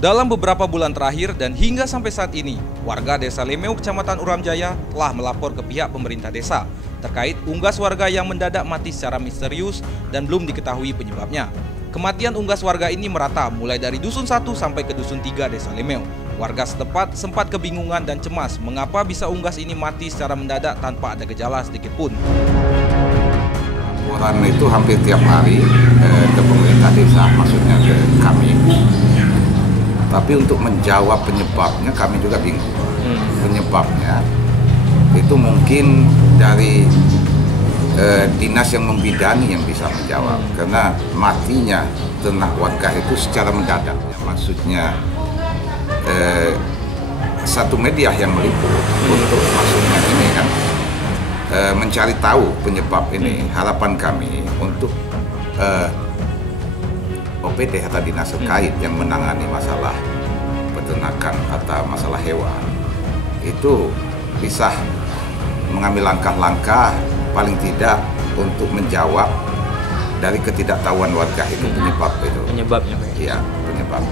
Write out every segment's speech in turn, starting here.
Dalam beberapa bulan terakhir dan hingga sampai saat ini, warga Desa Lemeu, Kecamatan Uram Jaya telah melapor ke pihak pemerintah desa terkait unggas warga yang mendadak mati secara misterius dan belum diketahui penyebabnya. Kematian unggas warga ini merata mulai dari Dusun 1 sampai ke Dusun 3 Desa Lemeu. Warga setempat sempat kebingungan dan cemas mengapa bisa unggas ini mati secara mendadak tanpa ada gejala sedikit pun. Laporan itu hampir tiap hari ke pemerintah desa, maksudnya ke kami. Tapi untuk menjawab penyebabnya kami juga bingung. Penyebabnya itu mungkin dari dinas yang membidangi yang bisa menjawab. Karena matinya ternak warga itu secara mendadak. Maksudnya satu media yang meliput untuk maksudnya ini kan mencari tahu penyebab ini. Harapan kami untuk OPD atau dinas terkait yang menangani masalah peternakan atau masalah hewan itu bisa mengambil langkah-langkah paling tidak untuk menjawab dari ketidaktahuan warga itu penyebabnya. Iya, penyebab.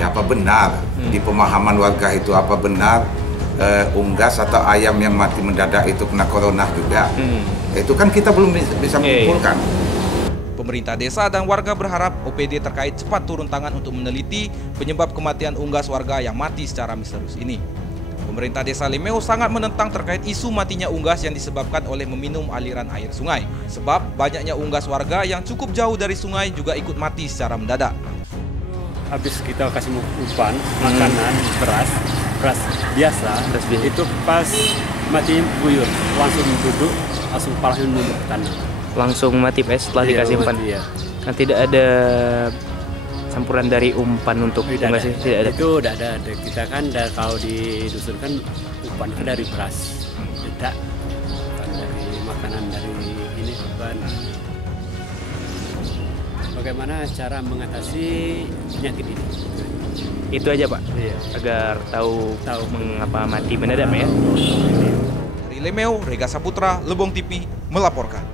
Ya, apa benar di pemahaman warga itu, apa benar unggas atau ayam yang mati mendadak itu kena corona juga? Itu kan kita belum bisa menyimpulkan. Pemerintah desa dan warga berharap OPD terkait cepat turun tangan untuk meneliti penyebab kematian unggas warga yang mati secara misterius ini. Pemerintah Desa Lemeu sangat menentang terkait isu matinya unggas yang disebabkan oleh meminum aliran air sungai. Sebab banyaknya unggas warga yang cukup jauh dari sungai juga ikut mati secara mendadak. Habis kita kasih umpan, makanan, beras biasa, itu pas mati buyur, langsung duduk, langsung palanya nunduk ke tanah. Langsung mati setelah dikasih umpan. Iya. Kan tidak ada campuran dari umpan untuk unggas sih, tidak ada. Itu udah ada. Kita kan kalau di dusun kan umpan kan dari beras, tidak kan dari makanan dari ini umpan. Bagaimana cara mengatasi penyakit ini? Itu aja Pak. Iya. Agar tahu mengapa mati mendadak ya. Dari Lemeu, Rega Saputra, Lebong TV melaporkan.